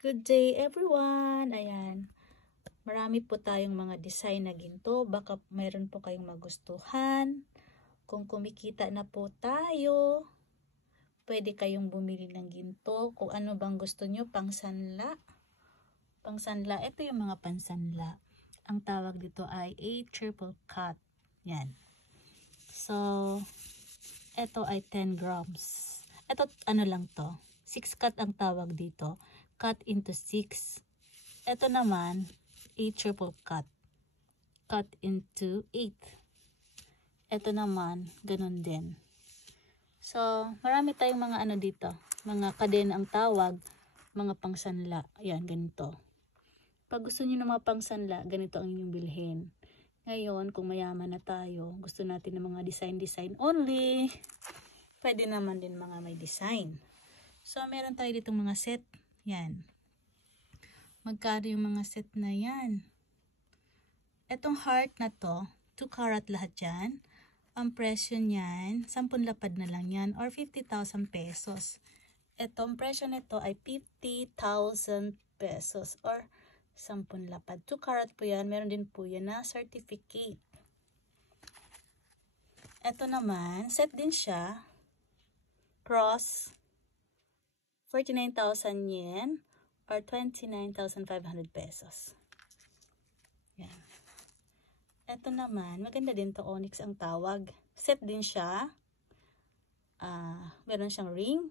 Good day everyone! Ayan, marami po tayong mga design na ginto. Baka mayroon po kayong magustuhan. Kung kumikita na po tayo, pwede kayong bumili ng ginto. Kung ano bang gusto nyo, pangsanla. Pangsanla, ito yung mga pansanla. Ang tawag dito ay a triple cut. Yan. So, ito ay 10 grams. Ito, ano lang to? 6 cut ang tawag dito. Cut into 6. Ito naman, a triple cut. Cut into 8. Ito naman, ganun din. So, marami tayong mga ano dito. Mga kadena ang tawag, mga pangsanla. Ayan, ganito. Pag gusto niyo ng mga pangsanla, ganito ang inyong bilhin. Ngayon, kung mayaman na tayo, gusto natin ng mga design only. Pwede naman din mga may design. So, meron tayo ditong mga set. Yan. Magkano yung mga set na yan? Etong heart na to, 2 karat lahat yan. Ang presyo niyan, 10 lapad na lang yan or 50,000 pesos. Etong presyo nito ay 50,000 pesos or 10 lapad. 2 karat po yan. Meron din po yan na certificate. Ito naman, set din siya. Cross. 49,000 yen or 29,500 pesos. Yan. Ito naman, maganda din to, onyx ang tawag. Set din siya. Meron siyang ring,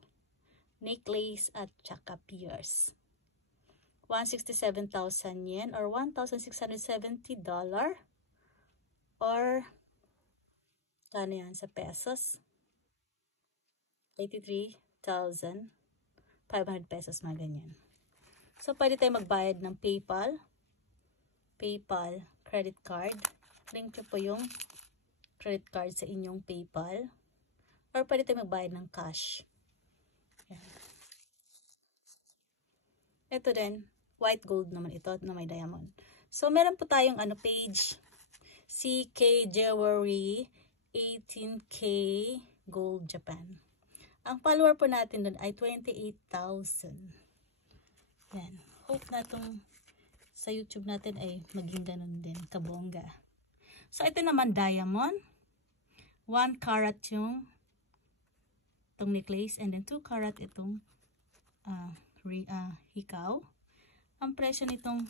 necklace at tsaka pierce. 167,000 yen or $1,670 or kano yan sa pesos? 83,500 pesos, mga ganyan. So, pwede tayo magbayad ng PayPal, credit card. Link nyo po yung credit card sa inyong PayPal. Or pwede tayo magbayad ng cash. Yan. Ito din, white gold naman ito na may diamond. So, meron po tayong page, CK Jewelry 18K Gold Japan. Ang follower po natin doon ay 28,000. Yan. Hope na itong sa YouTube natin ay maging ganun din, kabongga. So, ito naman diamond. 1 karat yung itong necklace and then 2 karat itong hikaw. Ang presyo nitong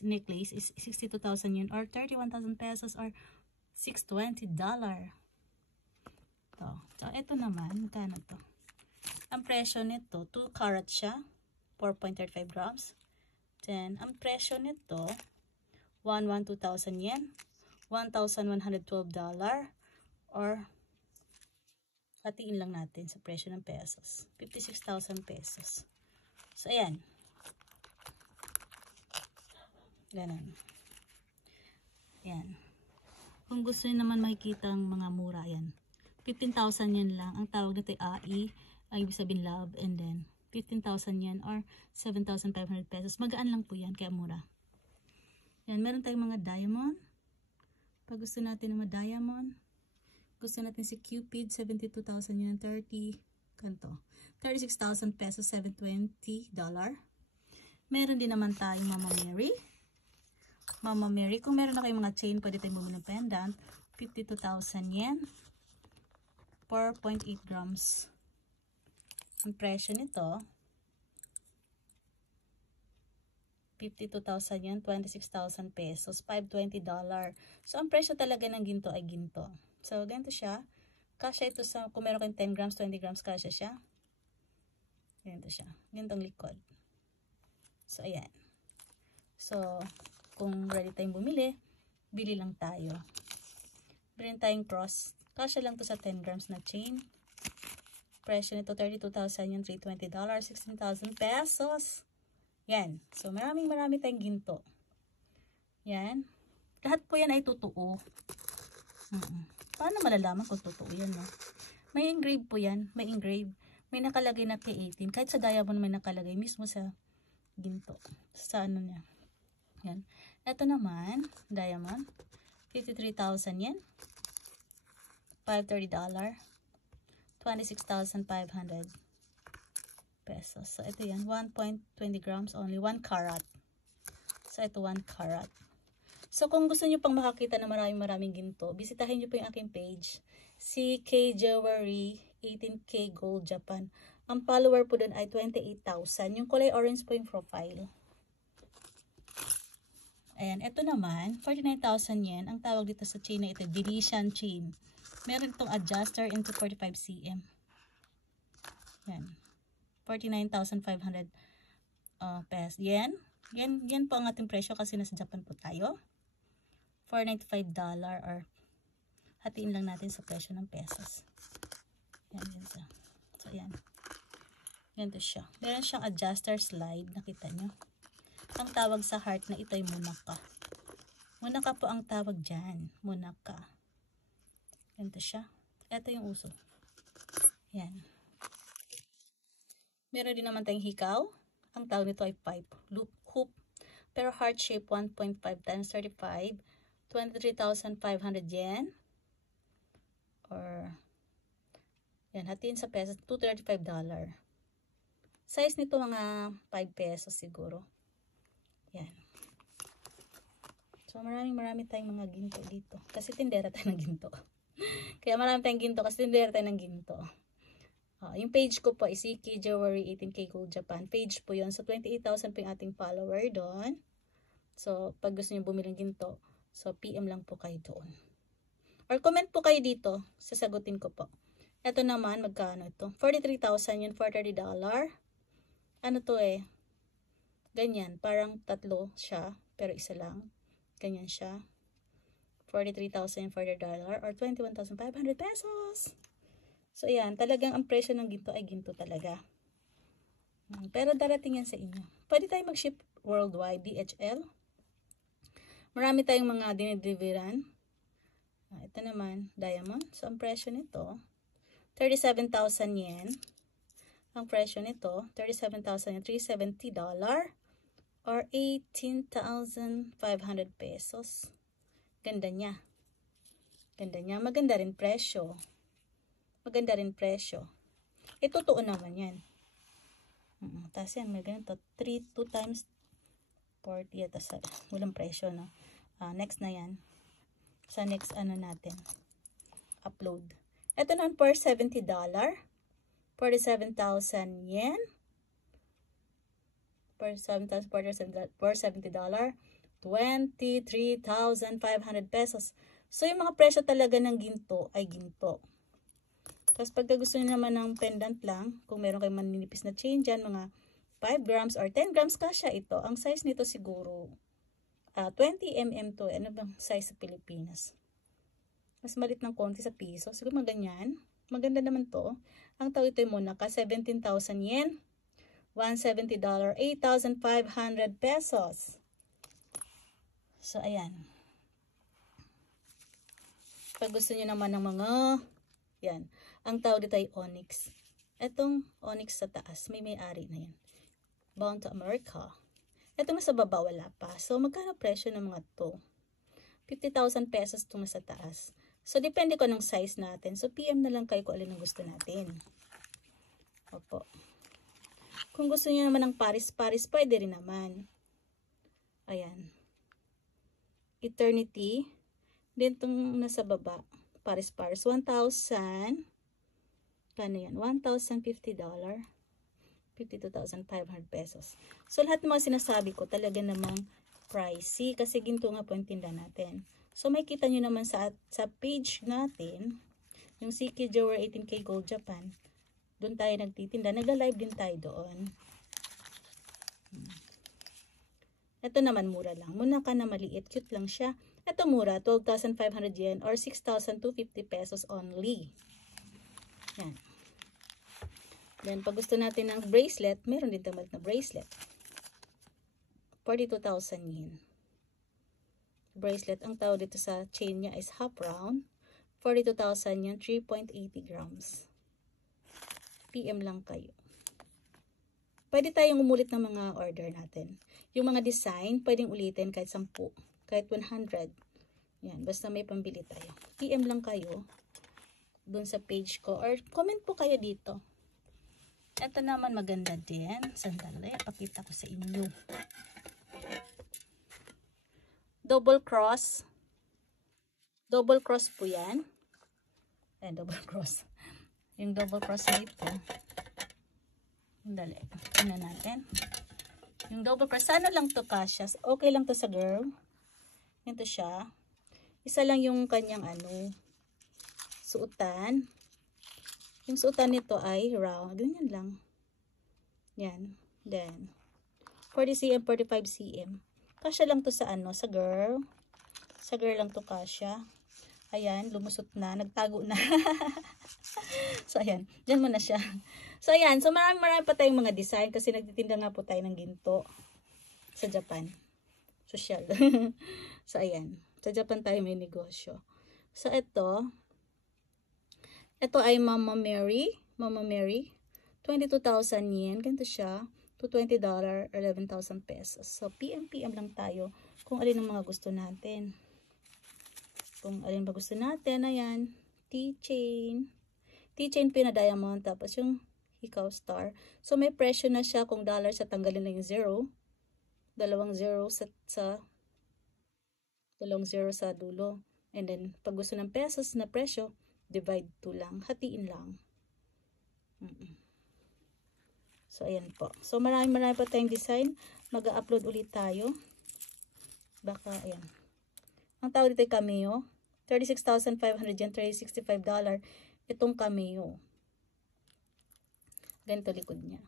necklace is 62,000 yun or 31,000 pesos or $620. So, ito naman, magkano to? Ang presyo nito, 2 karat siya, 4.35 grams. Then, ang presyo nito, 112,000 yen, $1,112 or hatiin lang natin sa presyo ng pesos, 56,000 pesos. So, ayan. Ganun. Ayan. Kung gusto nyo naman makikita ang mga mura, yan. 15,000 yen lang. Ang tawag nito ay ibig sabihin love, and then 15,000 yen or 7,500 pesos. Magaan lang po yan, kaya mura. Yan, meron tayong mga diamond. Pag gusto natin ng mga diamond, gusto natin si Cupid, 72,000 yen, 36,000 pesos, $720. Meron din naman tayong Mama Mary. Mama Mary, kung meron na kayong mga chain, pwede tayong bumili ng pendant. 52,000 yen. 4.8 grams. Ang presyo nito, 52,000 yan, 26,000 pesos, $520. So, ang presyo talaga ng ginto ay ginto. So, ganito siya. Kasya ito sa, kung meron kayong 10 grams, 20 grams, kasya siya. Ganito siya. Gintong likod. So, ayan. So, kung ready tayong bumili, bili lang tayo. Bilhin tayong cross. Kasya lang to sa 10 grams na chain. Presyo nito 32,000 yung $320, 16,000 pesos. Yan. So, marami tayong ginto. Yan. Lahat po yan ay totoo. Paano malalaman kung totoo yan, no? May engrave po yan. May engrave. May nakalagay na K18. Kahit sa diamond may nakalagay mismo sa ginto. Sa ano niya. Yan. Ito naman, diamond. 53,000 yen. $530. 26,500. pesos. So, ito yan. 1.20 grams only. 1 carat. So, ito 1 carat. So, kung gusto nyo pang makakita na maraming ginto, bisitahin nyo po yung aking page. CK Jewelry 18K Gold Japan. Ang follower po dun ay 28,000. Yung kulay orange po yung profile. Ayan, ito naman, 49,000 yen. Ang tawag dito sa chain na ito, Venetian chain. Meron itong adjuster into 45 cm. Yan. 49,500 pesos. Yen. Yan po ang ating presyo kasi nasa Japan po tayo. $495 or hatiin lang natin sa presyo ng pesos. Yan, yan siya. So, yan. Ganito siya. Meron siyang adjuster slide. Nakita nyo? Ang tawag sa heart na ito ay Monaka. Monaka po ang tawag dyan. Monaka. Ganito siya. Ito yung uso. Yan. Meron din naman tayong hikaw. Ang tawag nito ay pipe. Loop hoop. Pero heart shape 1.5 times 35. 23,500 yen. Or yan. Hatiin sa pesos. $235. Size nito mga 5 pesos siguro. Yan. So, marami tayong mga ginto dito. Kasi tindera tayo ng ginto. Kaya marami tayong ginto kasi tindera tayo ng ginto. Yung page ko po is CK Jewelry 18K Gold Japan. Page po yun. So, 28,000 po yung ating follower doon. So, pag gusto nyo bumili ng ginto, so, PM lang po kayo doon. Or comment po kayo dito. Sasagutin ko po. Ito naman, magkano ito? 43,000 yun for $30. Ano to eh? Ganyan, parang tatlo siya, pero isa lang. Ganyan siya. 43,000 for $40 or 21,500 pesos. So, ayan. Talagang ang presyo ng ginto ay ginto talaga. Pero darating yan sa inyo. Pwede tayo mag-ship worldwide, DHL. Marami tayong mga dinideliveran. Ito naman, diamond. So, ang presyo nito, 37,000 yen. Ang presyo nito, 37,370 $. Or 18,500 pesos. Ganda niya. Ganda niya. Maganda rin presyo. Maganda rin presyo. Totoo naman yan. Tapos yan, may ganito. 2 times 40. Tapos walang presyo, no? Next na yan. Sa next ano natin. Upload. Ito naman per $70. 47,000 yen. Per $70, $23,500 pesos. So, yung mga presyo talaga ng ginto ay ginto. Tapos, pagka gusto nyo naman ng pendant lang, kung meron kayong maninipis na chain dyan, mga 5 grams or 10 grams kasya ito. Ang size nito siguro 20 mm to. Ano bang size sa Pilipinas? Mas malit ng konti sa piso. Siguro mga ganyan. Maganda naman to. Ang tawag ito yung Monaka, 17,000 yen. $170, 8,500 pesos. So, ayan. Pag gusto niyo naman ng mga, yan. Ang tawag dito ay onyx. Etong onyx sa taas, may-ari na yan. Bound to America. Etong nasa baba, wala pa. So, magkano presyo ng mga to? 50,000 pesos itong nasa taas. So, depende ko ng size natin. So, PM na lang kayo kung alin ang gusto natin. Opo. Kung gusto niyo naman ng paris-paris, pwede rin naman. Ayan. Eternity. Then, itong nasa baba, paris-paris. 1,000. Paano yan? $1,050. 52,500 pesos. So, lahat ng mga sinasabi ko talaga namang pricey. Kasi ginto nga po yung tinda natin. So, may kita nyo naman sa page natin, yung CK Jewelry 18K Gold Japan. Doon tayo nagtitinda. Nag-live din tayo doon. Ito naman mura lang. Monaka na maliit. Cute lang siya. Ito mura. 12,500 yen or 6,250 pesos only. Yan. Then, pag gusto natin ng bracelet, meron din tayo na bracelet. 42,000 yen. Bracelet. Ang tawag dito sa chain niya is half round. 42,000 yen. 3.80 grams. PM lang kayo. Pwede tayong umulit ng mga order natin. Yung mga design, pwedeng ulitin kahit 10, kahit 100. Yan, basta may pambili tayo. PM lang kayo dun sa page ko or comment po kayo dito. Ito naman maganda din. Sandali, pakita ko sa inyo. Double cross. Double cross po yan. Ayan, double cross. Yung double cross na ito. Sandali. Tingnan natin. Yung double cross. Ano lang to kasha? Okay lang to sa girl. Ito siya. Isa lang yung kanyang suotan. Yung suotan nito ay round. Ganyan lang. Yan. Then, 40 cm, 45 cm. Kasya lang to sa sa girl. Sa girl lang to kasya. Ayan, lumusot na. Nagtago na. So, ayan. Diyan mo na siya. So, ayan. So, marami pa tayong mga design kasi nagtitinda nga po tayo ng ginto sa Japan. Social. So, ayan. Sa Japan tayo may negosyo. So, ito ay Mama Mary. Mama Mary. 22,000 yen. Ganito siya. To $20 or 11,000 pesos. So, PM lang tayo kung alin ang mga gusto natin. Kung alin ba gusto natin. Ayan. T-chain. T-chain pina-diamond. Tapos yung hikaw star. So, may presyo na siya kung dollar sa tanggalin na yung zero. Dalawang zero dalawang zero sa dulo. And then, pag gusto ng pesos na presyo, divide 2 lang. Hatiin lang. So, ayan po. So, marami pa tayong design. Mag-upload ulit tayo. Baka, ayan. Ang tawag dito ay cameo. 36,500 yan. $365. Itong cameo. Ganito likod niya.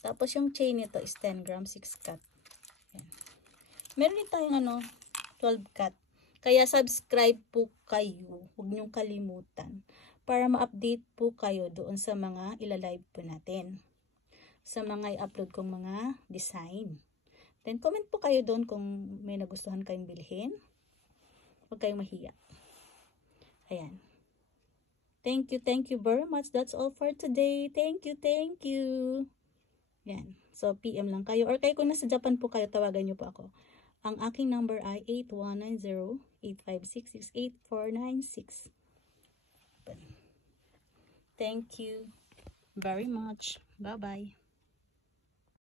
Tapos, yung chain nito is 10 grams, 6 cut. Ayan. Meron din tayong 12 cut. Kaya subscribe po kayo. Huwag niyong kalimutan. Para ma-update po kayo doon sa mga ilalive po natin. Sa mga i-upload kong mga design. Then comment po kayo doon kung may nagustuhan kayong bilhin. Huwag kayong mahiya. Ayan. Thank you very much. That's all for today. Thank you. Yan. So, PM lang kayo. Or kayo kung nasa Japan po kayo, tawagan nyo po ako. Ang aking number ay 8190-856-68496. Thank you very much. Bye-bye.